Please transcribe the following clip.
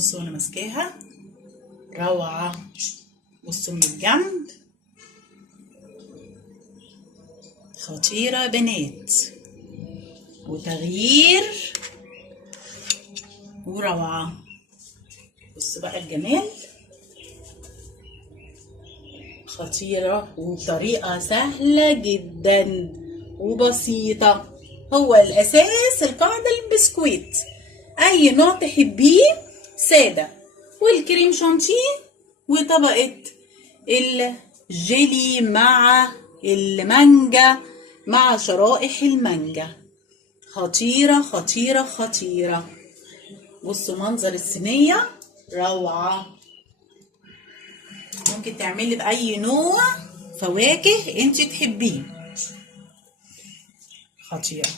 بصوا وانا ماسكاها روعة. بصوا من الجنب خطيرة بنات، وتغيير وروعة. بصوا بقى الجمال، خطيرة وبطريقة سهلة جدا وبسيطة. هو الأساس القاعدة البسكويت، أي نوع تحبيه سادة، والكريم شانتيه وطبقة الجيلي مع المانجا مع شرائح المانجا. خطيرة خطيرة خطيرة. بصوا منظر الصينية روعة. ممكن تعملي بأي نوع فواكه انت تحبيه. خطيرة.